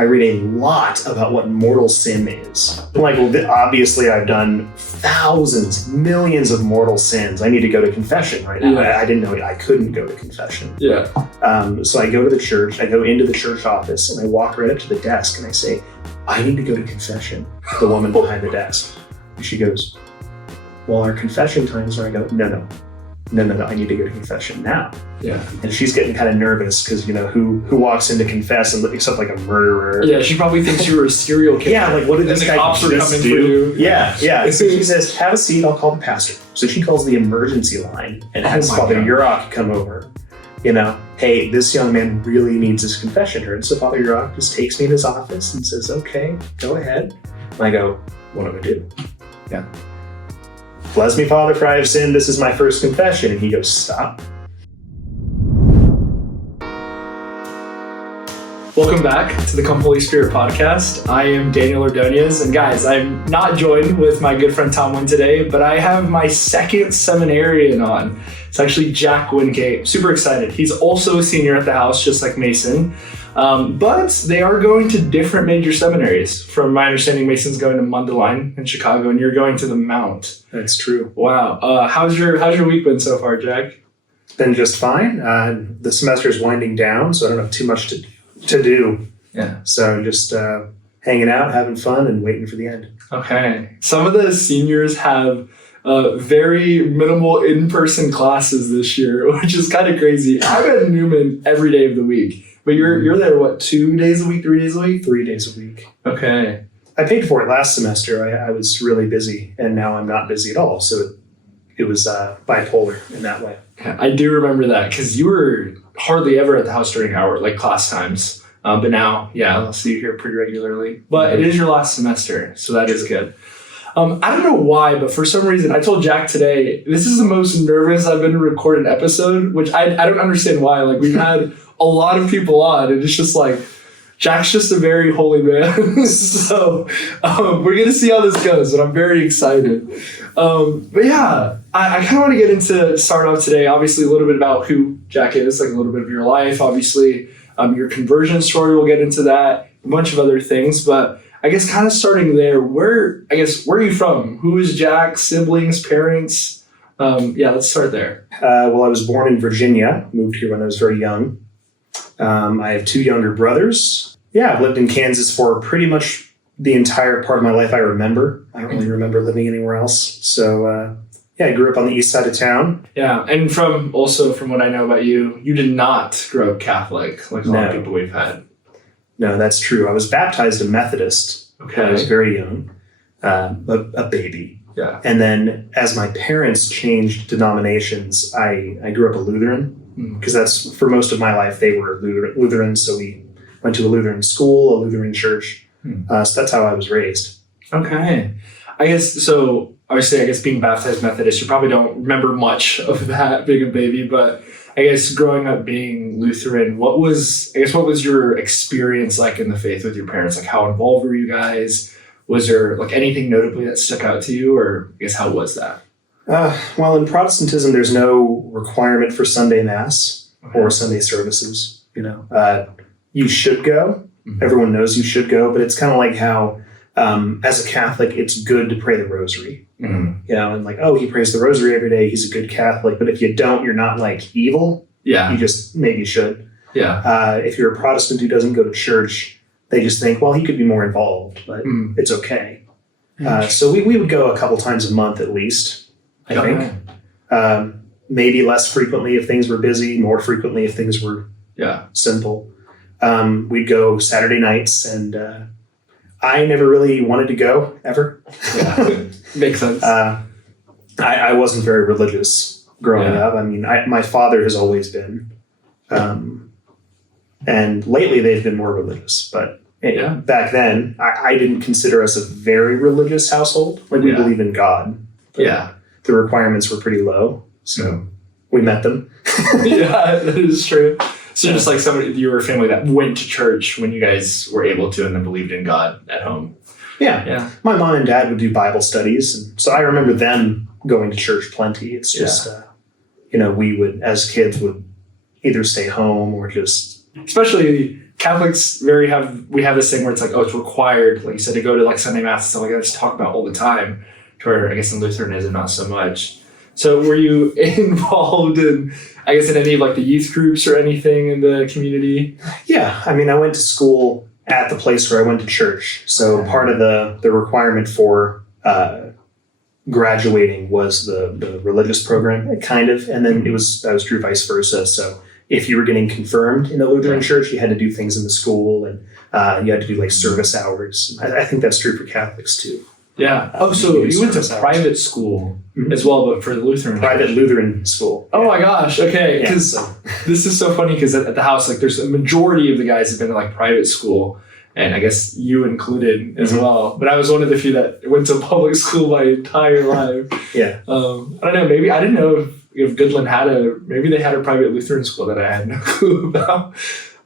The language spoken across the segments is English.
I read a lot about what mortal sin is. I'm like, well, obviously I've done thousands, millions of mortal sins. I need to go to confession right now. I didn't know I couldn't go to confession. Yeah. So I go to the church, I go into the church office, and I walk right up to the desk and I say, I need to go to confession. The woman behind the desk. And she goes, well, our confession times are, I go, no, I need to go to confession now. Yeah. And she's getting kind of nervous because, who walks in to confess except like a murderer? Yeah, she probably thinks you were a serial killer. Yeah, like what did this guy just do? Yeah. So she says, have a seat, I'll call the pastor. So she calls the emergency line and has Father Urach come over. Hey, this young man really needs his confession heard. So Father Urach just takes me in his office and says, okay, go ahead. And I go, what do I do? Yeah. Bless me, Father, for I have sinned. This is my first confession. And he goes, stop. Welcome back to the Come Holy Spirit podcast. I am Daniel Ordonez, and guys, I'm not joined with my good friend Tom Wynn today, but I have my second seminarian on. It's actually Jack Wingate. Super excited. He's also a senior at the house, just like Mason, but they are going to different major seminaries. From my understanding, Mason's going to Mundelein in Chicago, and you're going to the Mount. That's true. Wow. How's your week been so far, Jack? It's been just fine. The semester's winding down, so I don't have too much to do. Yeah. So just hanging out, having fun, and waiting for the end. Okay. Some of the seniors have very minimal in-person classes this year, which is kind of crazy. I'm at Newman every day of the week, but you're there, what, 2 days a week, 3 days a week? 3 days a week. Okay. I paid for it last semester. I was really busy, and now I'm not busy at all. So it was bipolar in that way. I do remember that because you were hardly ever at the house during class times. But now, I'll see you here pretty regularly. But it is your last semester, so that is good. I don't know why, but for some reason, I told Jack today, this is the most nervous I've been to record an episode, which I don't understand why. Like, we've had a lot of people on, and it's just like, Jack's just a very holy man. So we're going to see how this goes, and I'm very excited. But yeah, I kind of want to get into start off today, obviously, a little bit about who Jack is, like a little bit of your life, obviously, your conversion story, we'll get into that, a bunch of other things. But I guess kind of starting there, where are you from? Who is Jack? Siblings, parents? Let's start there. Well, I was born in Virginia, moved here when I was very young. I have 2 younger brothers. Yeah, I've lived in Kansas for pretty much the entire part of my life I remember. I don't really remember living anywhere else. So, I grew up on the east side of town. Yeah, and from what I know about you, you did not grow up Catholic like a lot of people we've had. No, that's true. I was baptized a Methodist when I was very young, a baby. Yeah. And then as my parents changed denominations, I grew up a Lutheran because that's, for most of my life, they were Lutheran. So we went to a Lutheran school, a Lutheran church. So that's how I was raised. Okay. I guess being baptized Methodist, you probably don't remember much of that being a baby, but I guess growing up being Lutheran, what was your experience like in the faith with your parents? Like, how involved were you guys? Was there like anything notably that stuck out to you, or I guess how was that? Well, in Protestantism, there's no requirement for Sunday Mass or Sunday services. You should go. Mm-hmm. Everyone knows you should go, but it's kind of like how, as a Catholic, it's good to pray the rosary. Mm-hmm. And like, he prays the rosary every day. He's a good Catholic. But if you don't, you're not like evil. Yeah. You just maybe should. Yeah. If you're a Protestant who doesn't go to church, they just think, well, he could be more involved, but it's okay. So we would go a couple times a month at least, I think. Maybe less frequently if things were busy, more frequently if things were simple. We'd go Saturday nights, and I never really wanted to go, ever. Yeah, makes sense. I wasn't very religious growing up. I mean, my father has always been. And lately they've been more religious. But back then, I didn't consider us a very religious household. Like, we believe in God. But the requirements were pretty low. So we met them. Yeah, that is true. So just like you were a family that went to church when you guys were able to and then believed in God at home. Yeah. My mom and dad would do Bible studies. And so I remember them going to church plenty. It's just, we would, as kids, would either stay home or just... Especially Catholics we have this thing where it's like, oh, it's required, like you said, to go to like Sunday Mass and stuff like that, to talk about all the time, to where I guess in Lutheranism, not so much. So were you involved in, I guess, in any of like the youth groups or anything in the community? Yeah. I mean, I went to school at the place where I went to church. So part of the requirement for graduating was the religious program, kind of. And then that was true vice versa. So if you were getting confirmed in a Lutheran church, you had to do things in the school, and you had to do like service hours. I think that's true for Catholics too. Yeah. Oh, so you went to private school as well, but for the Lutheran private church. Lutheran school. Oh my gosh. Okay. Because this is so funny, because at the house, like there's a majority of the guys have been to like private school, and I guess you included as well. But I was one of the few that went to public school my entire life. Yeah. I don't know. Maybe I didn't know if Goodland maybe they had a private Lutheran school that I had no clue about.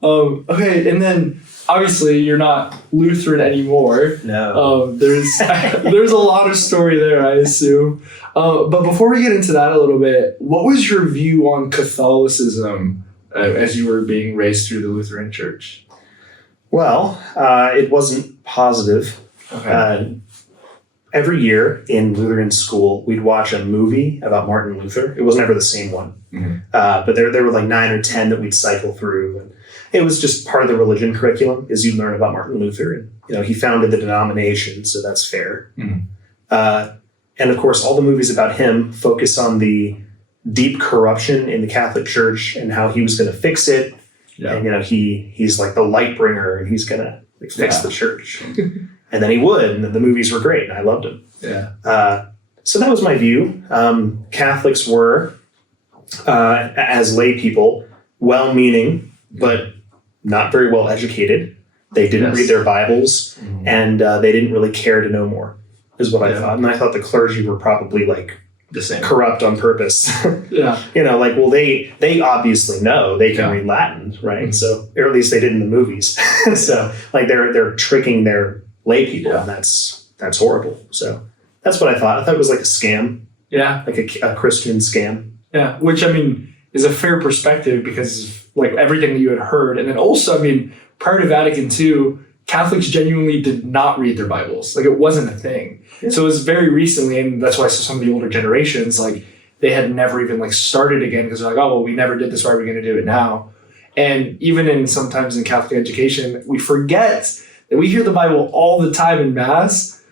Okay. And then obviously you're not Lutheran anymore. No. There's a lot of story there, I assume. But before we get into that a little bit, what was your view on Catholicism as you were being raised through the Lutheran Church? Well, it wasn't positive. Okay. Every year in Lutheran school, we'd watch a movie about Martin Luther. It was never the same one. Mm-hmm. But there were like 9 or 10 that we'd cycle through. And it was just part of the religion curriculum, is you learn about Martin Luther. And, he founded the denomination, so that's fair. Mm-hmm. And of course, all the movies about him focus on the deep corruption in the Catholic Church and how he was going to fix it. Yeah. And, he's like the light bringer, and he's going to fix the church. And then he would, and the movies were great, and I loved them. Yeah. So that was my view. Catholics were, as lay people, well-meaning, but not very well educated. They didn't read their Bibles, and they didn't really care to know more, is what I thought. And I thought the clergy were probably like the same, corrupt on purpose. Yeah. They obviously know they can read Latin, right? So, or at least they did in the movies. So like they're tricking their lay people, and that's horrible. So that's what I thought. I thought it was like a scam. Yeah. Like a Christian scam. Yeah. Which, I mean, is a fair perspective, because of like everything that you had heard. And then also, I mean, prior to Vatican II, Catholics genuinely did not read their Bibles. Like, it wasn't a thing. Yeah. So it was very recently, and that's why some of the older generations, like, they had never even like started again, because they're like, oh, well, we never did this, why are we going to do it now? And even sometimes in Catholic education, we forget that we hear the Bible all the time in Mass.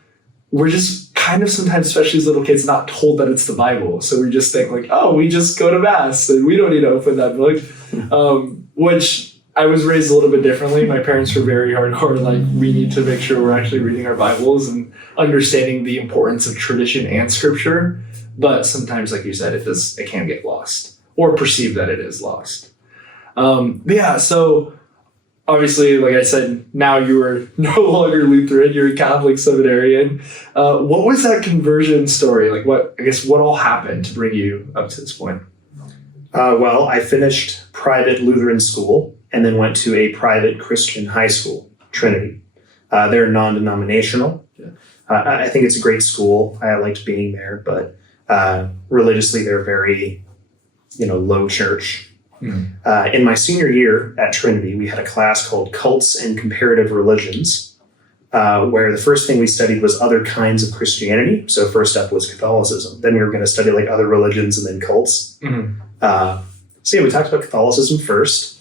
We're just kind of sometimes, especially as little kids, not told that it's the Bible. So we just think like, oh, we just go to Mass and we don't need to open that book. Which I was raised a little bit differently. My parents were very hardcore, like, we need to make sure we're actually reading our Bibles and understanding the importance of tradition and scripture. But sometimes, like you said, it can get lost, or perceive that it is lost. So obviously, like I said, now you are no longer Lutheran, you're a Catholic seminarian. What was that conversion story? Like, what all happened to bring you up to this point? Well, I finished private Lutheran school and then went to a private Christian high school, Trinity. They're non-denominational. Yeah. I think it's a great school. I liked being there, but religiously they're very, low church. Mm-hmm. In my senior year at Trinity, we had a class called Cults and Comparative Religions, where the first thing we studied was other kinds of Christianity. So first up was Catholicism. Then we were going to study like other religions and then cults. Mm-hmm. We talked about Catholicism first.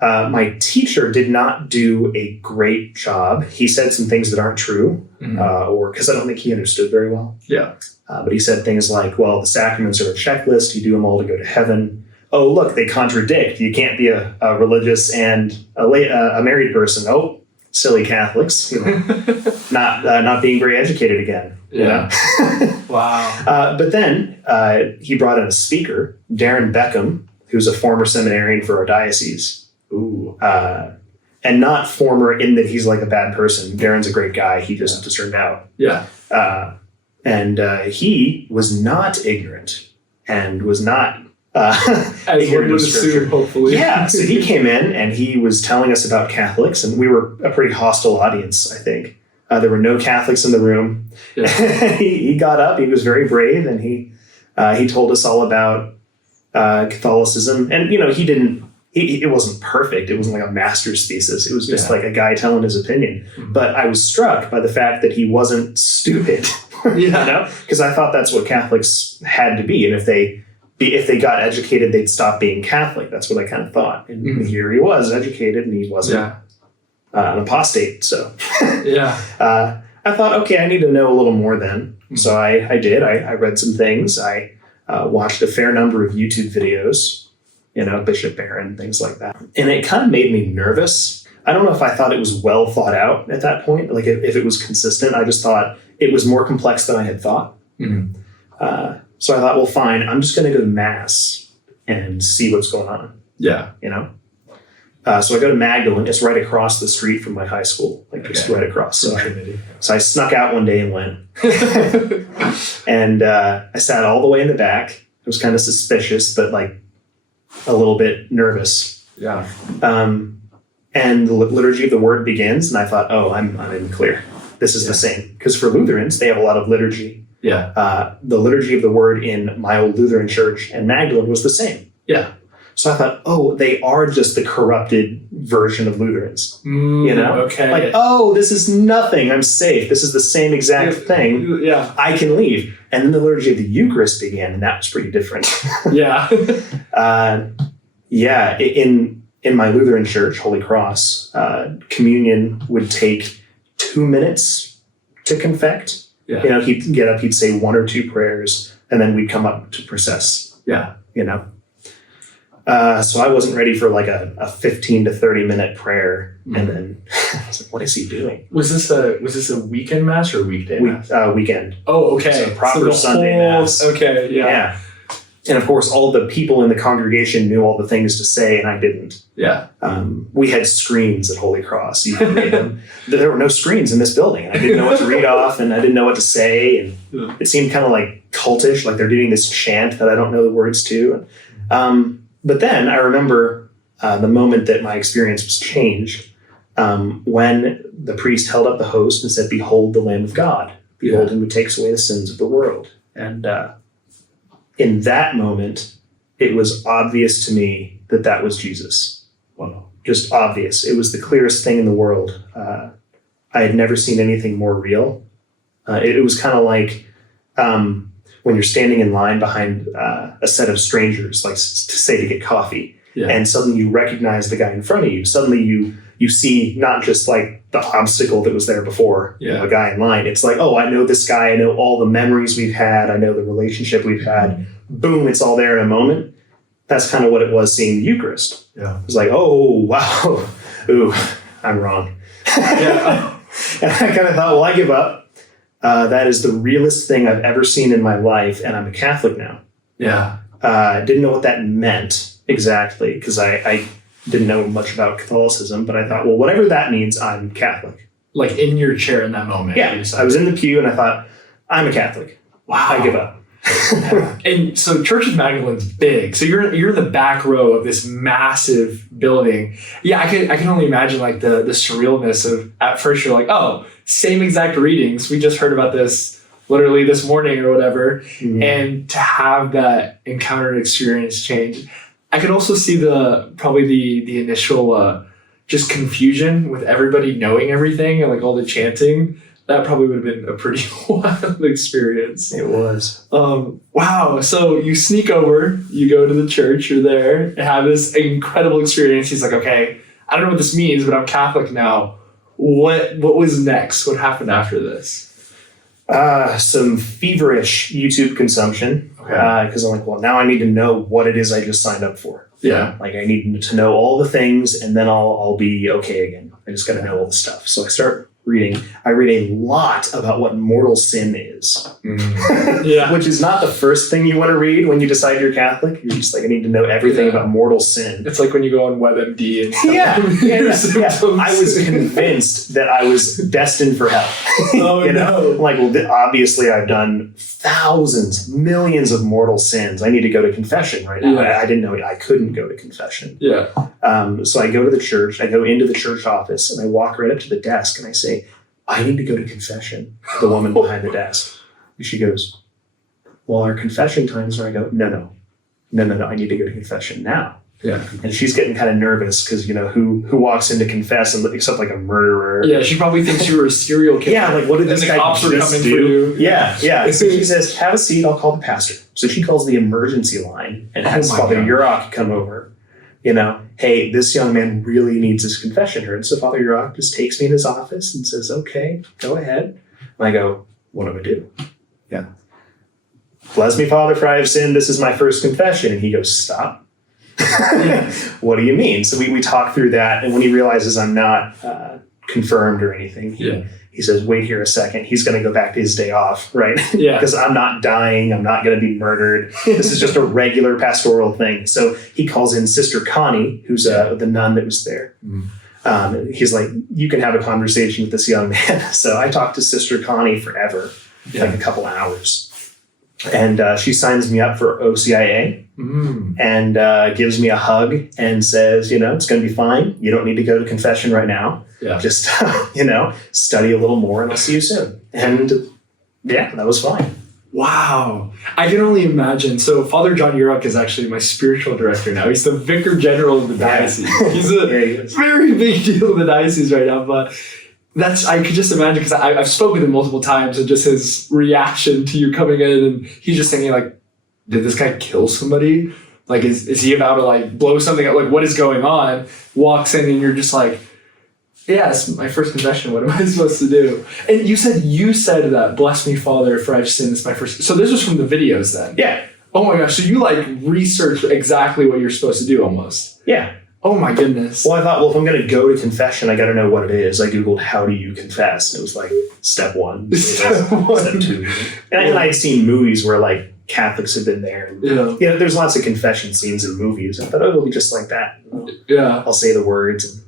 My teacher did not do a great job. He said some things that aren't true, or because I don't think he understood very well. Yeah. But he said things like, well, the sacraments are a checklist. You do them all to go to heaven. Oh, look, they contradict. You can't be a religious and a married person. Oh, silly Catholics, not being very educated again. Yeah. Wow. But then he brought in a speaker, Darren Beckham, who's a former seminarian for our diocese. Ooh. And not former in that he's like a bad person. Darren's a great guy. He just turned out. Yeah. And he was not ignorant and was not as one would assume, hopefully. Yeah, so he came in and he was telling us about Catholics, and we were a pretty hostile audience, I think. There were no Catholics in the room. Yeah. He got up, he was very brave, and he told us all about Catholicism. And, he it wasn't perfect. It wasn't like a master's thesis. It was just like a guy telling his opinion. But I was struck by the fact that he wasn't stupid, you know, because I thought that's what Catholics had to be. And if they got educated, they'd stop being Catholic. That's what I kind of thought. And here he was educated, and he wasn't an apostate. So I thought, okay, I need to know a little more then. So I did. I read some things. I watched a fair number of YouTube videos, you know, Bishop Barron, things like that. And it kind of made me nervous. I don't know if I thought it was well thought out at that point, like if it was consistent. I just thought it was more complex than I had thought. So I thought, well, fine, I'm just going to go to Mass and see what's going on. Yeah. You know? So I go to Magdalene. It's right across the street from my high school, like just right across. So I snuck out one day and went. And I sat all the way in the back. I was kind of suspicious, but like a little bit nervous. Yeah. And the liturgy of the word begins, and I thought, oh, I'm in clear. This is the same. Because for Lutherans, they have a lot of liturgy. Yeah. The liturgy of the word in my old Lutheran church and Magdalene was the same. Yeah. So I thought, oh, they are just the corrupted version of Lutherans. You know? Okay. Like, oh, this is nothing. I'm safe. This is the same exact thing. Yeah. I can leave. And then the liturgy of the Eucharist began, and that was pretty different. In my Lutheran church, Holy Cross, communion would take 2 minutes to confect. Yeah. You know, he'd get up, he'd say 1 or 2 prayers, and then we'd come up to process. Yeah. You know? So I wasn't ready for like a 15 to 30 minute prayer. And then I was like, what is he doing? Was this a weekend mass or a weekday mass? Weekend. Oh, okay. So proper Sunday mass. Okay. Yeah. And of course, all the people in the congregation knew all the things to say, and I didn't. Yeah. We had screens at Holy Cross. You could read them. There were no screens in this building. I didn't know what to read off, and I didn't know what to say. And it seemed kind of like cultish, like they're doing this chant that I don't know the words to. But then I remember the moment that my experience was changed when the priest held up the host and said, "Behold the Lamb of God. Behold him who takes away the sins of the world." And in that moment, it was obvious to me that that was Jesus. Wow. Just obvious. It was the clearest thing in the world. I had never seen anything more real. It was kind of like when you're standing in line behind a set of strangers, like to say to get coffee, and suddenly you recognize the guy in front of you. Suddenly you see not just like the obstacle that was there before, a guy in line. It's like, oh, I know this guy. I know all the memories we've had. I know the relationship we've had. Boom, it's all there in a moment. That's kind of what it was seeing the Eucharist. Yeah. It was like, oh, wow. Ooh, I'm wrong. And I kind of thought, well, I give up. That is the realest thing I've ever seen in my life, and I'm a Catholic now. Yeah. I didn't know what that meant exactly, because I didn't know much about Catholicism, but I thought, well, whatever that means, I'm Catholic. Like in your chair in that moment. Yeah. I was in the pew, and I thought, I'm a Catholic. Wow. I give up. And so Church of Magdalene's big. So you're in the back row of this massive building. Yeah, I can only imagine like the surrealness of, at first you're like, oh, same exact readings. We just heard about this literally this morning or whatever. Mm-hmm. And to have that encounter and experience change. I could also see probably the initial just confusion with everybody knowing everything and like all the chanting. That probably would have been a pretty wild experience. It was. Wow. So you sneak over, you go to the church, you're there, have this incredible experience. He's like, okay, I don't know what this means, but I'm Catholic now. What was next? What happened after this? Some feverish YouTube consumption. Okay. Because I'm like, well, now I need to know what it is I just signed up for. Yeah. Like I need to know all the things, and then I'll be okay again. I just got to know all the stuff. So I start reading. I read a lot about what mortal sin is. Which is not the first thing you want to read when you decide you're Catholic. You're just like, I need to know everything about mortal sin. It's like when you go on WebMD and I was convinced that I was destined for hell. Oh, no. Like, well, obviously I've done thousands, millions of mortal sins. I need to go to confession right now. I didn't know I couldn't go to confession. Yeah. So I go to the church, I go into the church office, and I walk right up to the desk and I say, I need to go to confession. The woman behind the desk. She goes, well, our confession times are. I go, no, I need to go to confession now. Yeah. And she's getting kind of nervous because, who walks in to confess except like a murderer? Yeah, she probably thinks you were a serial killer. Yeah, like what did this guy just do? Yeah. So she says, have a seat, I'll call the pastor. So she calls the emergency line and has Father Urok come over. Hey, this young man really needs his confession heard. So Father Urok just takes me in his office and says, okay, go ahead. And I go, what do I do? Yeah. Bless me, Father, for I have sinned. This is my first confession. And he goes, stop. What do you mean? So we talk through that. And when he realizes I'm not confirmed or anything, he says, wait here a second. He's going to go back to his day off, right? Yeah. Because I'm not dying. I'm not going to be murdered. This is just a regular pastoral thing. So he calls in Sister Connie, who's the nun that was there. He's like, you can have a conversation with this young man. So I talked to Sister Connie forever, like a couple hours. And she signs me up for OCIA and gives me a hug and says, it's going to be fine. You don't need to go to confession right now. Yeah. Just, study a little more and I'll see you soon. And that was fine. Wow. I can only imagine. So Father John Urok is actually my spiritual director now. He's the Vicar General of the diocese. He's a very big deal in the diocese right now. But I could just imagine, because I've spoken with him multiple times, and just his reaction to you coming in, and he's just thinking like, did this guy kill somebody? Like, is he about to like blow something up? Like, what is going on? Walks in and you're just like, yeah, it's my first confession. What am I supposed to do? And you said that, bless me, Father, for I've sinned. It's my first. So this was from the videos then? Yeah. Oh my gosh. So you like researched exactly what you're supposed to do almost. Yeah. Oh my goodness. Well, I thought, if I'm going to go to confession, I got to know what it is. I Googled, how do you confess? And it was like, step 1, step 2. And I'd seen movies where like Catholics have been there. There's lots of confession scenes in movies. I thought, it'll be just like that. Yeah. I'll say the words.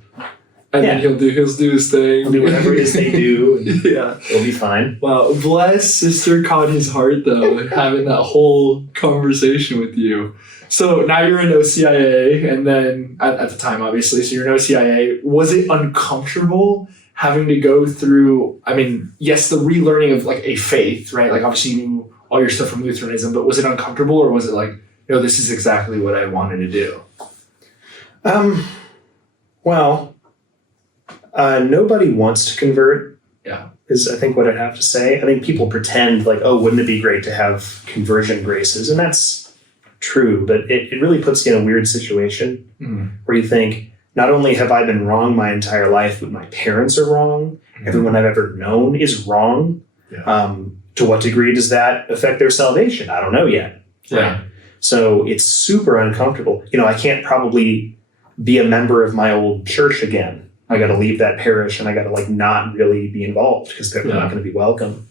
And then he'll do his thing. He'll do whatever it is they do. And it'll be fine. Wow. Bless Sister Connie's heart, though, having that whole conversation with you. So now you're in OCIA, and then at the time, obviously, so you're in OCIA. Was it uncomfortable having to go through, yes, the relearning of like a faith, right? Like obviously you knew all your stuff from Lutheranism, but was it uncomfortable, or was it like, this is exactly what I wanted to do? Nobody wants to convert. Yeah. Is I think what I'd have to say. I think people pretend like, oh, wouldn't it be great to have conversion graces? And that's true, but it really puts you in a weird situation where you think, not only have I been wrong my entire life, but my parents are wrong. Everyone I've ever known is wrong. Yeah. To what degree does that affect their salvation? I don't know yet. Yeah. Right? So it's super uncomfortable. I can't probably be a member of my old church again. I got to leave that parish and I got to like not really be involved because they're not going to be welcome.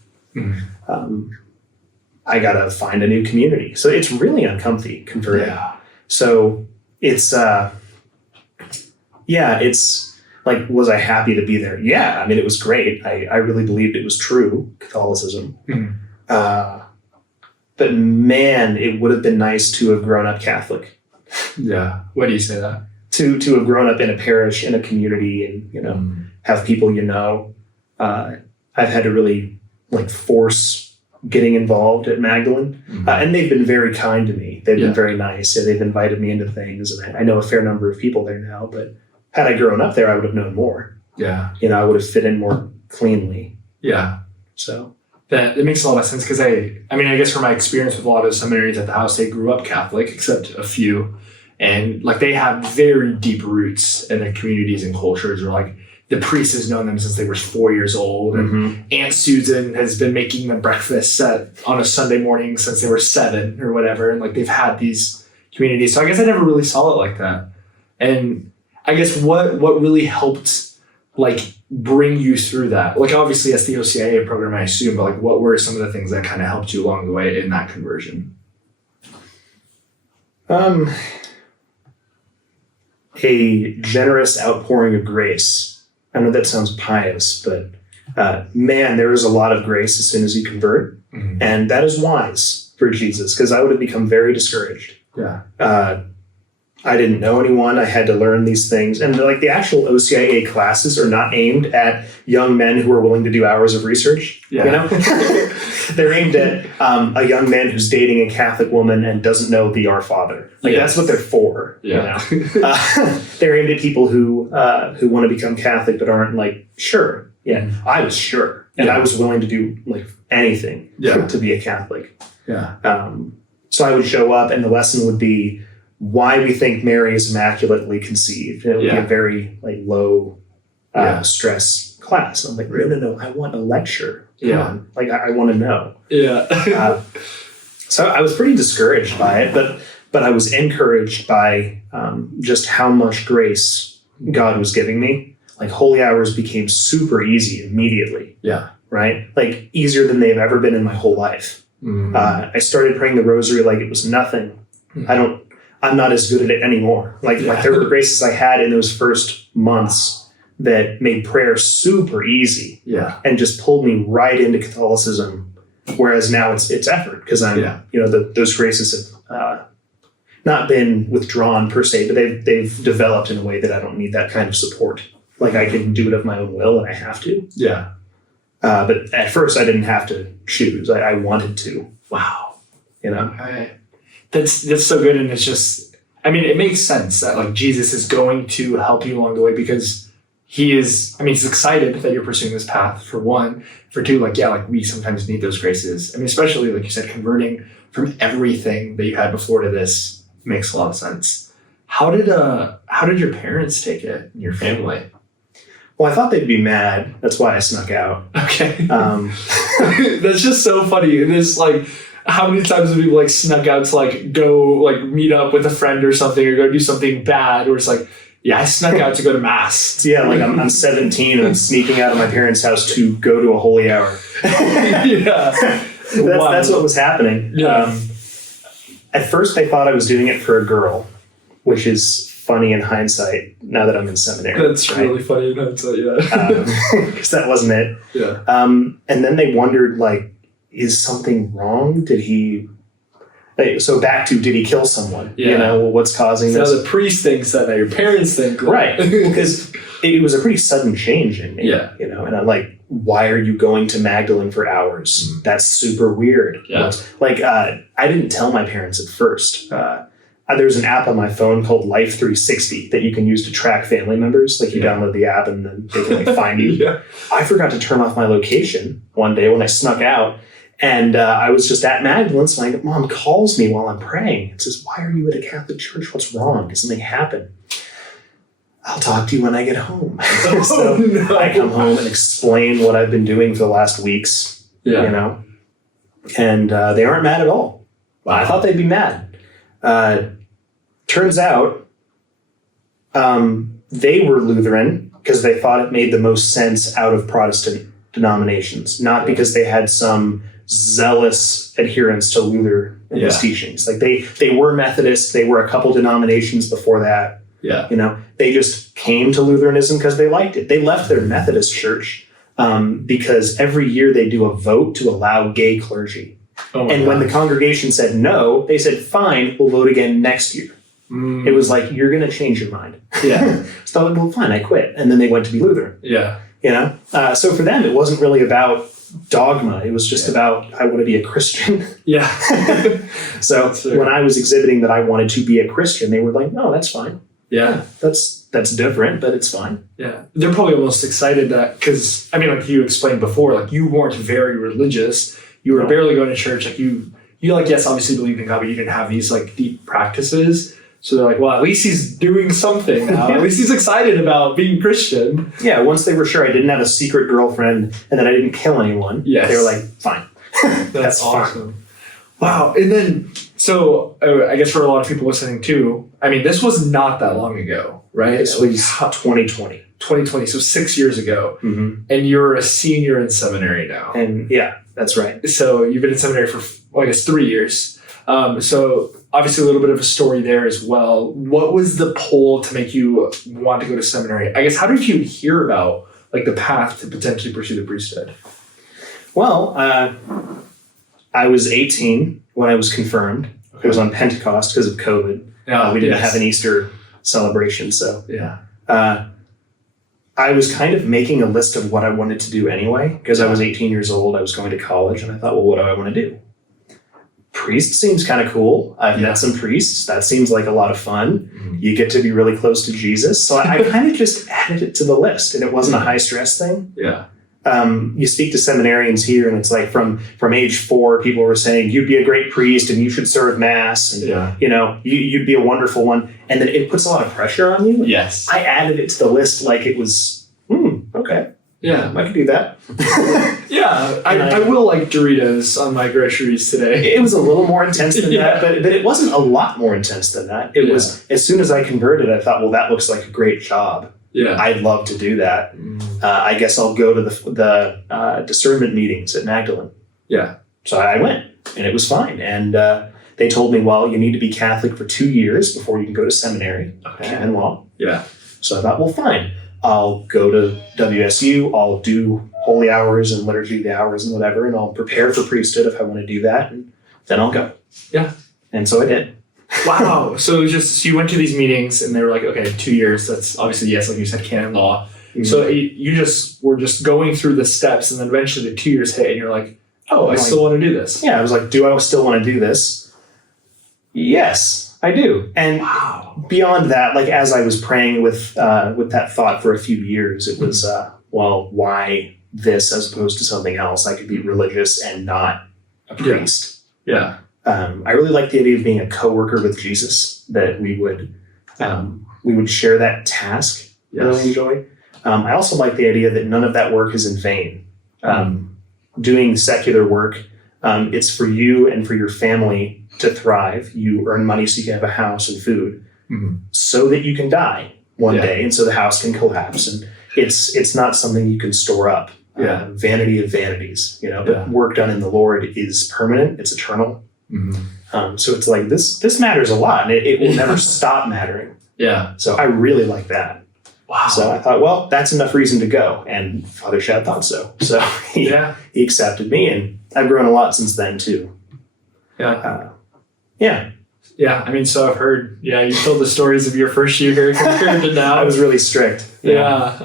I got to find a new community. So it's really uncomfy converting. Yeah. So it's, it's like, was I happy to be there? Yeah. It was great. I really believed it was true, Catholicism. But man, it would have been nice to have grown up Catholic. Yeah. Why do you say that? To have grown up in a parish, in a community, and, have people, I've had to really like force getting involved at Magdalene. And they've been very kind to me. They've been very nice. They've invited me into things. And I know a fair number of people there now, but had I grown up there, I would have known more. Yeah. I would have fit in more cleanly. Yeah. So that it makes a lot of sense because I guess from my experience with a lot of seminaries at the house, they grew up Catholic, except a few. And like they have very deep roots in their communities and cultures, or like the priest has known them since they were 4 years old. And Aunt Susan has been making them breakfast on a Sunday morning since they were 7 or whatever. And like they've had these communities. So I guess I never really saw it like that. And I guess what really helped like bring you through that? Like obviously that's the OCIA program, I assume, but like what were some of the things that kind of helped you along the way in that conversion? A generous outpouring of grace. I know that sounds pious, but man, there is a lot of grace as soon as you convert. And that is wise for Jesus, because I would have become very discouraged. Yeah. I didn't know anyone. I had to learn these things. And like the actual OCIA classes are not aimed at young men who are willing to do hours of research. Yeah. You know, they're aimed at a young man who's dating a Catholic woman and doesn't know the Our Father. Like that's what they're for. Yeah. You know? They're aimed at people who want to become Catholic but aren't like sure. Yeah, I was sure, and I was willing to do like anything to be a Catholic. Yeah. So I would show up, and the lesson would be why we think Mary is immaculately conceived. And it would be a very like low stress class. I'm like, no, I want a lecture. Come on. Like I want to know. Yeah. So I was pretty discouraged by it, but I was encouraged by just how much grace God was giving me. Like holy hours became super easy immediately. Yeah. Right? Like easier than they've ever been in my whole life. Mm-hmm. I started praying the rosary like it was nothing. Mm-hmm. I'm not as good at it anymore. Like there were graces I had in those first months that made prayer super easy. Yeah. And just pulled me right into Catholicism. Whereas now it's effort because I'm, those graces have not been withdrawn per se, but they've developed in a way that I don't need that kind of support. Like I can do it of my own will and I have to. Yeah. But at first I didn't have to choose. I wanted to. Wow. You know? That's so good. And it's just, I mean, it makes sense that like Jesus is going to help you along the way because he's excited that you're pursuing this path for one. For two, like we sometimes need those graces. I mean, especially like you said, converting from everything that you had before to this makes a lot of sense. How did your parents take it in your family? Well, I thought they'd be mad. That's why I snuck out. Okay. That's just so funny. And it's like, how many times have people like snuck out to like go like meet up with a friend or something or go do something bad? Or it's like, I snuck out to go to mass. Like I'm 17 and I'm sneaking out of my parents' house to go to a holy hour. That's what was happening. Yeah. At first they thought I was doing it for a girl, which is funny in hindsight now that I'm in seminary. That's right? Really funny in hindsight, because that wasn't it. Yeah. And then they wondered, like, is something wrong? Did he... So back to, did he kill someone? Yeah. You know, what's causing this? So the priest thinks that, now your parents think. Right. Because it was a pretty sudden change in me. Yeah. You know, and I'm like, why are you going to Magdalene for hours? Mm. That's super weird. Yeah. Like, I didn't tell my parents at first. There's an app on my phone called Life 360 that you can use to track family members. Like you download the app and then they can like find you. Yeah. I forgot to turn off my location one day when I snuck out. And I was just at Magdalene. So my mom calls me while I'm praying and says, why are you at a Catholic church? What's wrong? Did something happen? I'll talk to you when I get home. So no. I come home and explain what I've been doing for the last weeks, you know, and they aren't mad at all. Wow. I thought they'd be mad. Turns out they were Lutheran because they thought it made the most sense out of Protestant denominations, not because they had some zealous adherence to Luther and his teachings. Like they were Methodist, they were a couple denominations before that. Yeah. You know, they just came to Lutheranism because they liked it. They left their Methodist church because every year they do a vote to allow gay clergy. Oh and when the congregation said no, they said, fine, we'll vote again next year. Mm. It was like, you're going to change your mind. Yeah. So, well, fine, I quit. And then they went to be Lutheran. Yeah. You know? So for them, it wasn't really about dogma. It was just about, I want to be a Christian. Yeah. So when I was exhibiting that I wanted to be a Christian, they were like, no, that's fine. Yeah. That's different, but it's fine. Yeah. They're probably almost excited that, because, I mean, like you explained before, like you weren't very religious. You were barely going to church. Like you like, yes, obviously believed in God, but you didn't have these like deep practices. So they're like, well, at least he's doing something now. At least he's excited about being Christian. Yeah. Once they were sure I didn't have a secret girlfriend and that I didn't kill anyone, they were like, fine. That's awesome. Fine. Wow. And then, so I guess for a lot of people listening too, I mean, this was not that long ago, right? This was 2020. 2020, so 6 years ago. Mm-hmm. And you're a senior in seminary now. And yeah, that's right. So you've been in seminary for, I guess, 3 years. So obviously a little bit of a story there as well. What was the pull to make you want to go to seminary? I guess, how did you hear about like the path to potentially pursue the priesthood? Well, I was 18 when I was confirmed. Okay. It was on Pentecost because of COVID. We didn't have an Easter celebration. So yeah. I was kind of making a list of what I wanted to do anyway, because I was 18 years old. I was going to college, and I thought, well, what do I want to do? Priest seems kind of cool. I've met some priests. That seems like a lot of fun. Mm-hmm. You get to be really close to Jesus. So I kind of just added it to the list, and it wasn't a high stress thing. Yeah. You speak to seminarians here, and it's like from age 4, people were saying, you'd be a great priest and you should serve mass. And, you'd be a wonderful one. And then it puts a lot of pressure on you. Yes. I added it to the list like it was, okay. Yeah. I could do that. Yeah. I will like Doritos on my groceries today. It was a little more intense than that, but it wasn't a lot more intense than that. It was, as soon as I converted, I thought, well, that looks like a great job. Yeah. I'd love to do that. I guess I'll go to the discernment meetings at Magdalene. Yeah. So I went, and it was fine. And they told me, well, you need to be Catholic for 2 years before you can go to seminary, canon law. Yeah. So I thought, well, fine. I'll go to WSU. I'll do holy hours and liturgy of the hours and whatever, and I'll prepare for priesthood if I want to do that, and then I'll go. Yeah. And so I did. Wow. So you went to these meetings, and they were like, okay, 2 years. That's obviously, yes, like you said, canon law. Mm-hmm. So you just were just going through the steps, and then eventually the 2 years hit, and you're like, oh, I still want to do this. Yeah, I was like, do I still want to do this? Yes, I do. And beyond that, like as I was praying with that thought for a few years, it was, well, why this as opposed to something else? I could be religious and not a priest. Yeah. I really like the idea of being a co-worker with Jesus, that we would share that task. Yes. I really enjoy. I also like the idea that none of that work is in vain. Doing secular work, it's for you and for your family to thrive. You earn money so you can have a house and food, so that you can die one day, and so the house can collapse. And it's not something you can store up. Vanity of vanities, But work done in the Lord is permanent. It's eternal. So it's like this matters a lot, and it will never stop mattering. Yeah. So I really like that. Wow. So I thought, well, that's enough reason to go. And Father Shad thought so. So he accepted me, and I've grown a lot since then too. Yeah. Yeah. I mean, so I've heard, you told the stories of your first year here compared to now. I was really strict. Yeah.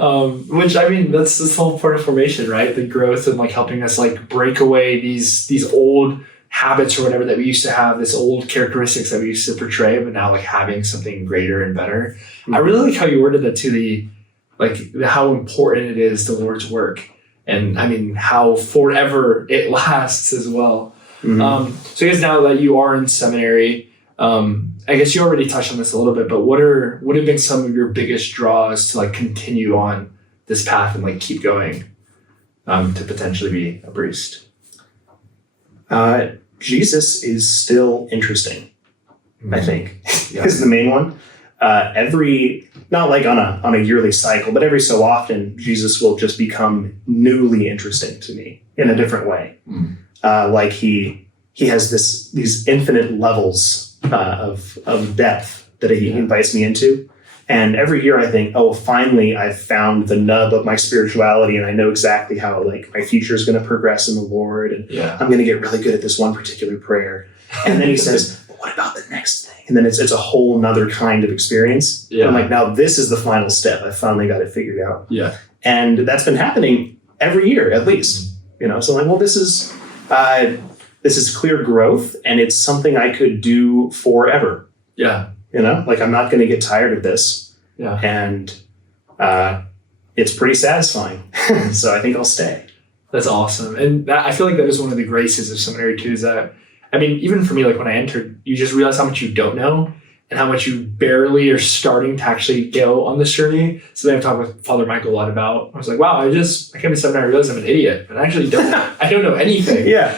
Which, I mean, that's the whole part of formation, right? The growth and like helping us like break away these old habits or whatever that we used to have, this old characteristics that we used to portray, but now like having something greater and better. I really like how you worded that to how important it is, the Lord's work. And I mean, how forever it lasts as well. So I guess now that you are in seminary, I guess you already touched on this a little bit, but what have been some of your biggest draws to like continue on this path and like keep going to potentially be a priest? Jesus is still interesting, I think, is the main one. Not like on a yearly cycle, but every so often, Jesus will just become newly interesting to me in a different way. Like he has these infinite levels of depth that he invites me into. And every year I think, oh, finally I've found the nub of my spirituality, and I know exactly how like my future is going to progress in the Lord, and I'm going to get really good at this one particular prayer. And then he says, well, what about the next thing? And then it's a whole nother kind of experience. Yeah. I'm like, now this is the final step. I finally got it figured out. Yeah. And that's been happening every year at least. So I'm like, well, this is clear growth, and it's something I could do forever. Yeah. Like I'm not going to get tired of this. Yeah. And it's pretty satisfying. So I think I'll stay. That's awesome. And I feel like that is one of the graces of seminary too, is that, I mean, even for me, like when I entered, you just realize how much you don't know and how much you barely are starting to actually go on this journey. So then I've talked with Father Michael a lot about, I was like, wow, I came to seminary, I realized I'm an idiot, and I actually I don't know anything. Yeah.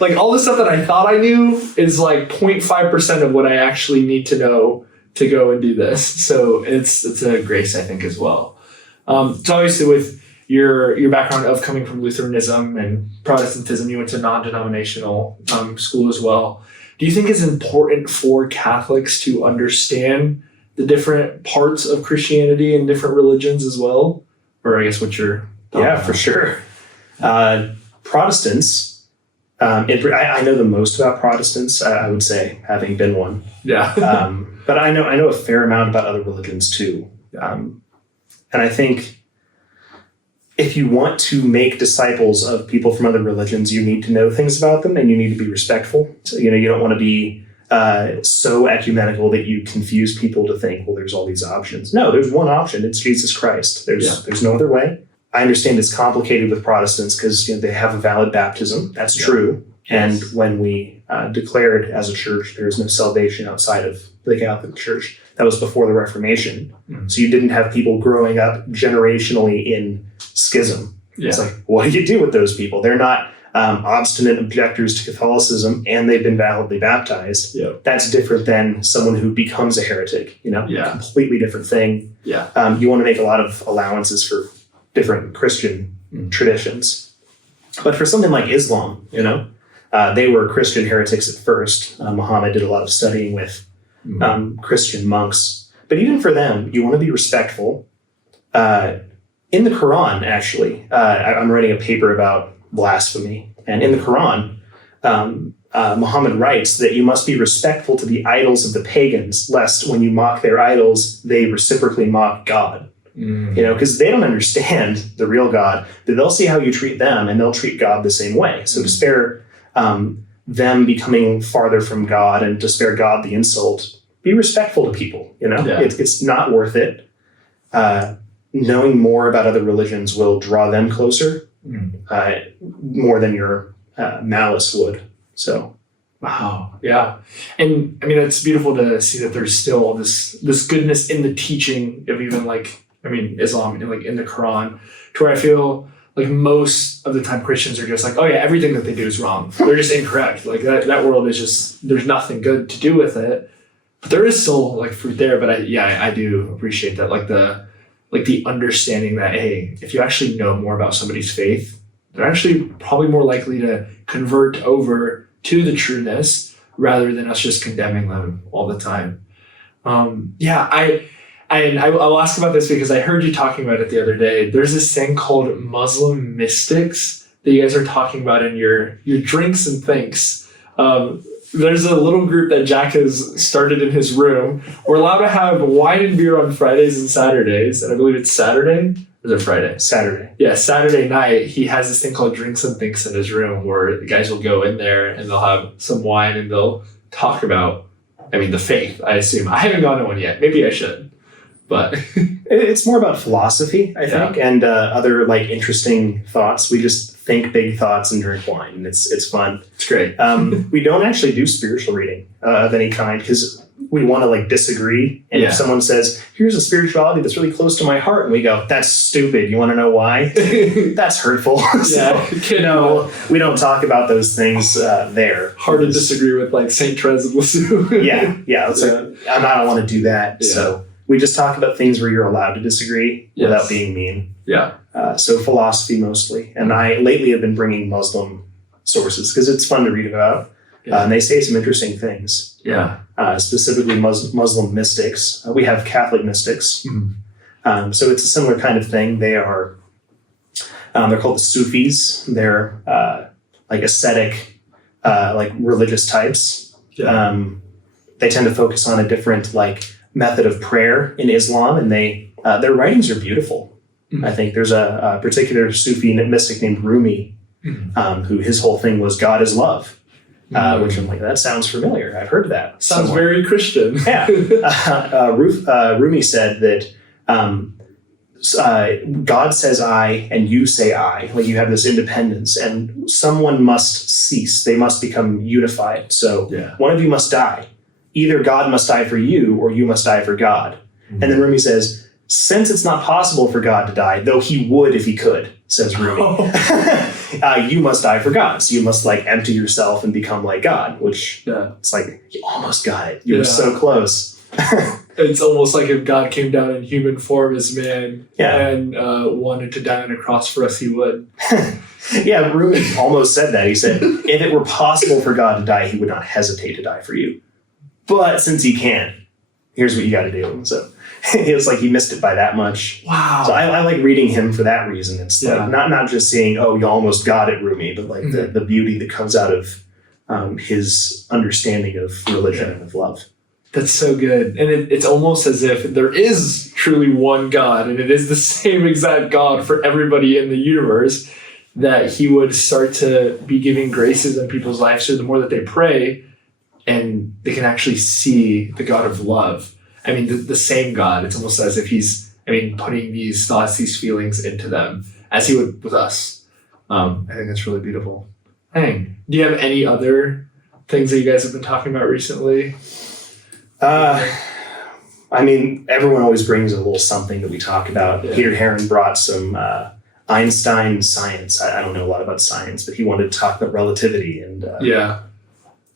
Like all the stuff that I thought I knew is like 0.5% of what I actually need to know to go and do this. So it's a grace, I think, as well. So obviously with your background of coming from Lutheranism and Protestantism, you went to non-denominational school as well. Do you think it's important for Catholics to understand the different parts of Christianity and different religions as well? Or I guess what's your thought? Yeah, for sure. Protestants I know the most about Protestants, I would say, having been one. Yeah. But I know a fair amount about other religions too. And I think if you want to make disciples of people from other religions, you need to know things about them and you need to be respectful. So, you don't want to be so ecumenical that you confuse people to think, well, there's all these options. No, there's one option. It's Jesus Christ. There's no other way. I understand it's complicated with Protestants because they have a valid baptism. That's true. And when we declared as a church, there is no salvation outside of the Catholic Church. That was before the Reformation. Mm-hmm. So you didn't have people growing up generationally in schism. Yeah. It's like, what do you do with those people? They're not obstinate objectors to Catholicism and they've been validly baptized. Yeah. That's different than someone who becomes a heretic, completely different thing. Yeah. You want to make a lot of allowances for different Christian traditions. But for something like Islam, they were Christian heretics at first. Muhammad did a lot of studying with Christian monks. But even for them, you want to be respectful. In the Quran, actually, I'm writing a paper about blasphemy. And in the Quran, Muhammad writes that you must be respectful to the idols of the pagans, lest when you mock their idols, they reciprocally mock God. Because they don't understand the real God, but they'll see how you treat them and they'll treat God the same way. So to spare them becoming farther from God and to spare God the insult, be respectful to people. It's not worth it. Knowing more about other religions will draw them closer more than your malice would. So. Wow. Yeah. And I mean, it's beautiful to see that there's still this goodness in the teaching of even Islam and in the Quran, to where I feel like most of the time Christians are just like, oh yeah, everything that they do is wrong. They're just incorrect. Like that world is just, there's nothing good to do with it. But there is still fruit there. But I do appreciate that. The understanding that, hey, if you actually know more about somebody's faith, they're actually probably more likely to convert over to the trueness rather than us just condemning them all the time. I'll ask about this because I heard you talking about it the other day. There's this thing called Muslim mystics that you guys are talking about in your drinks and thinks. There's a little group that Jack has started in his room. We're allowed to have wine and beer on Fridays and Saturdays. And I believe it's Saturday. Or is it Friday? Saturday. Yeah, Saturday night, he has this thing called Drinks and Thinks in his room where the guys will go in there and they'll have some wine and they'll talk about, the faith, I assume. I haven't gone to one yet. Maybe I should. But it's more about philosophy, I think, and other interesting thoughts. We just think big thoughts and drink wine, and it's fun. It's great. We don't actually do spiritual reading of any kind because we want to disagree. And if someone says, "Here's a spirituality that's really close to my heart," and we go, "That's stupid. You want to know why?" That's hurtful. So, we don't talk about those things there. Hard to disagree with Saint Therese of Lisieux. I don't want to do that. Yeah. So. We just talk about things where you're allowed to disagree without being mean. Yeah. So philosophy mostly. And I lately have been bringing Muslim sources because it's fun to read about. Yeah. And they say some interesting things. Yeah. Specifically Muslim mystics. We have Catholic mystics. Mm-hmm. So it's a similar kind of thing. They're called the Sufis. They're ascetic, religious types. Yeah. They tend to focus on a different method of prayer in Islam, and their writings are beautiful. Mm-hmm. I think there's a particular Sufi mystic named Rumi, who his whole thing was God is love, which I'm that sounds familiar. I've heard that. Sounds very Christian. Yeah. Rumi said that God says I and you say I, you have this independence, and someone must cease. They must become unified. So one of you must die. Either God must die for you or you must die for God. Mm-hmm. And then Rumi says, since it's not possible for God to die, though he would if he could, says Rumi, you must die for God. So you must empty yourself and become like God, which it's you almost got it. You were so close. It's almost like if God came down in human form as man and wanted to die on a cross for us, he would. Yeah, Rumi almost said that. He said, if it were possible for God to die, he would not hesitate to die for you. But since he can't, here's what you got to do. So it's like he missed it by that much. Wow. So I like reading him for that reason. It's like not just saying, oh, you almost got it, Rumi, but like the beauty that comes out of his understanding of religion and of love. That's so good. And it's almost as if there is truly one God, and it is the same exact God for everybody in the universe, that he would start to be giving graces in people's lives. So the more that they pray, and they can actually see the God of love. I mean, the same God. It's almost as if he's, putting these thoughts, these feelings into them, as he would with us. I think that's really beautiful. Dang. Do you have any other things that you guys have been talking about recently? Everyone always brings a little something that we talk about. Yeah. Peter Heron brought some Einstein science. I don't know a lot about science, but he wanted to talk about relativity. And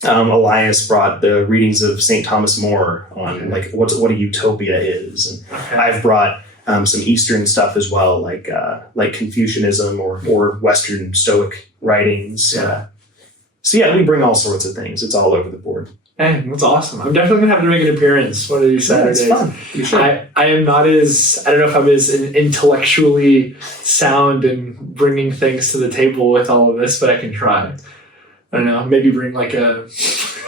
Elias brought the readings of St. Thomas More on like what a utopia is. And I've brought some Eastern stuff as well, like Confucianism or Western Stoic writings. We bring all sorts of things. It's all over the board. Hey, that's awesome. I'm definitely going to have to make an appearance one of these Saturdays. It's fun. You should. I am not as, I don't know if I'm as intellectually sound in bringing things to the table with all of this, but I can try. I don't know, maybe bring like I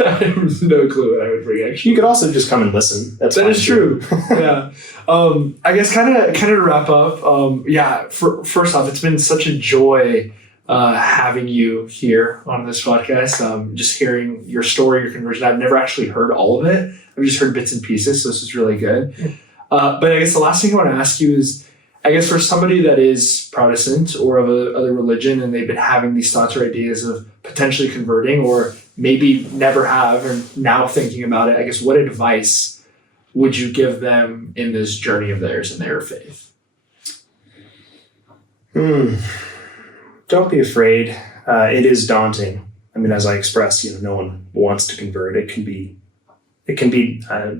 have no clue what I would bring, actually. You could also just come and listen. That is true. Yeah. I guess kind of to wrap up, first off, it's been such a joy having you here on this podcast, just hearing your story, your conversion. I've never actually heard all of it. I've just heard bits and pieces, so this is really good. But I guess the last thing I want to ask you is, I guess for somebody that is Protestant or of other religion, and they've been having these thoughts or ideas of potentially converting, or maybe never have, or now thinking about it, I guess what advice would you give them in this journey of theirs in their faith? Don't be afraid. It is daunting. As I expressed, no one wants to convert. It can be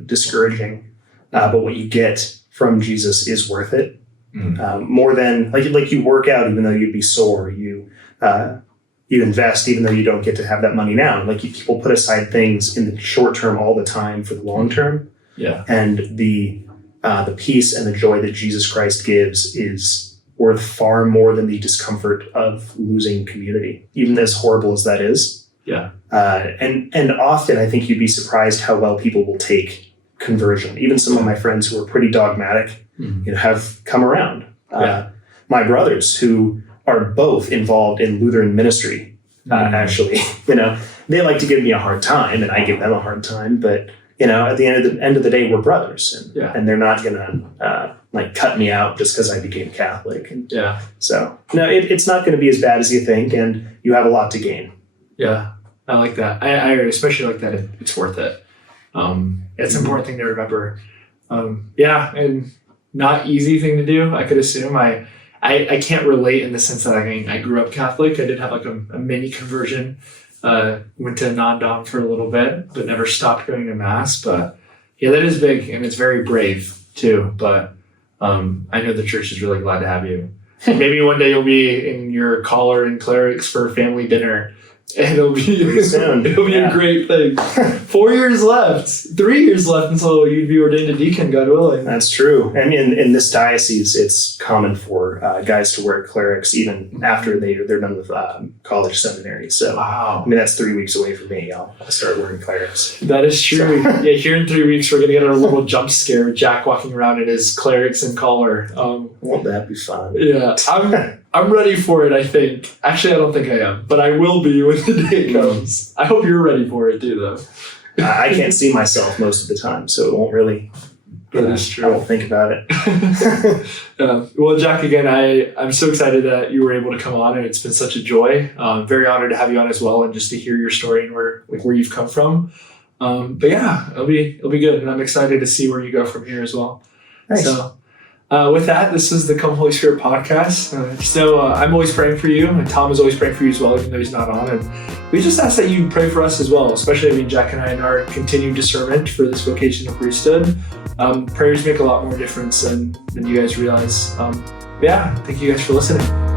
discouraging, but what you get from Jesus is worth it. More than like you work out even though you'd be sore. You invest even though you don't get to have that money now. Like people put aside things in the short term all the time for the long term. Yeah. And the peace and the joy that Jesus Christ gives is worth far more than the discomfort of losing community, even as horrible as that is. Yeah. And often I think you'd be surprised how well people will take conversion. Even some of my friends who are pretty dogmatic, have come around. My brothers who are both involved in Lutheran ministry, actually, they like to give me a hard time and I give them a hard time, but at the end of the day, we're brothers, and they're not gonna cut me out just because I became Catholic. And so no, it's not going to be as bad as you think, and you have a lot to gain. Yeah, I like that. I especially like that it's worth it. It's an important thing to remember. And not easy thing to do. I could assume I can't relate in the sense that I grew up Catholic. I did have a mini conversion. Went to non-dom for a little bit, but never stopped going to mass. But yeah, that is big, and it's very brave too. But I know the church is really glad to have you. Maybe one day you'll be in your collar and clerics for family dinner, and it'll be soon. It'll be a great thing. 4 years left, 3 years left until you'd be ordained a deacon, God willing. That's true. I mean, in this diocese, it's common for guys to wear clerics even after they're done with college seminary. So, wow. That's 3 weeks away from me. I'll start wearing clerics. That is true. So. Yeah, here in 3 weeks, we're going to get our little jump scare with Jack walking around in his clerics and collar. Won't that be fun? Yeah, I'm ready for it, I think. Actually, I don't think I am, but I will be when the day comes. I hope you're ready for it too, though. I can't see myself most of the time, so it won't really. That is true. I won't think about it. Well, Jack, again, I'm so excited that you were able to come on, and it's been such a joy. Very honored to have you on as well, and just to hear your story and where you've come from. But yeah, it'll be good, and I'm excited to see where you go from here as well. Thanks. So. With that, this is the Come Holy Spirit podcast. I'm always praying for you, and Tom is always praying for you as well, even though he's not on. And we just ask that you pray for us as well, especially, Jack and I in our continued discernment for this vocation of priesthood. Prayers make a lot more difference than you guys realize. Thank you guys for listening.